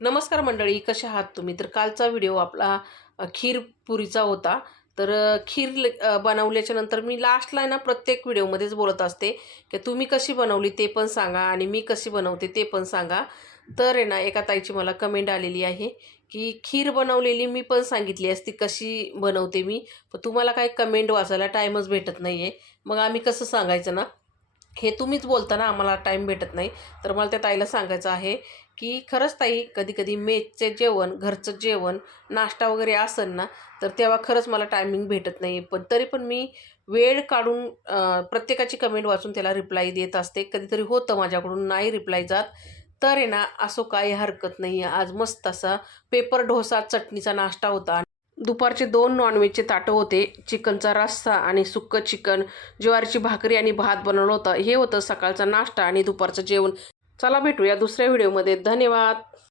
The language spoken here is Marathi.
नमस्कार मंडळी, कसे आहात तुम्ही? तर कालचा व्हिडिओ आपला खीर पुरीचा होता. तर बनवल्याच्या नंतर मी लास्टला आहे ना प्रत्येक व्हिडिओमध्येच बोलत असते, की तुम्ही कशी बनवली ते पण सांगा आणि मी कशी बनवते ते पण सांगा. तर आहे ना एका ताईची मला कमेंट आलेली आहे, की खीर बनवलेली मी पण सांगितली असती कशी बनवते मी, पण तुम्हाला काही कमेंट वाचायला टाईमच भेटत नाही आहे. मग आम्ही कसं सांगायचं ना? हे तुम्हीच बोलता ना आम्हाला टाईम भेटत नाही. तर मला त्या ताईला सांगायचं आहे, की खरंच ताई कधी-कधी मेसचे जेवण, घरचं जेवण, नाश्ता वगैरे असेल ना, तर तेव्हा खरंच मला टायमिंग भेटत नाही. पण तरी पण मी वेळ काढून प्रत्येकाची कमेंट वाचून त्याला रिप्लाय देत असते. कधीतरी होतं माझ्याकडून नाही रिप्लाय जात. तर आहे ना, असो काही हरकत नाही आहे. आज मस्त असा पेपर डोसा, चटणीचा नाश्ता होता. दुपारचे 2 नॉनव्हेजचे ताटं होते. चिकनचा रस्सा आणि सुक्कं चिकन, ज्वारीची भाकरी आणि भात बनवलं होतं. हे होतं सकाळचा नाश्ता आणि दुपारचं जेवण. चला भेटूया दुसऱ्या व्हिडिओमध्ये. धन्यवाद.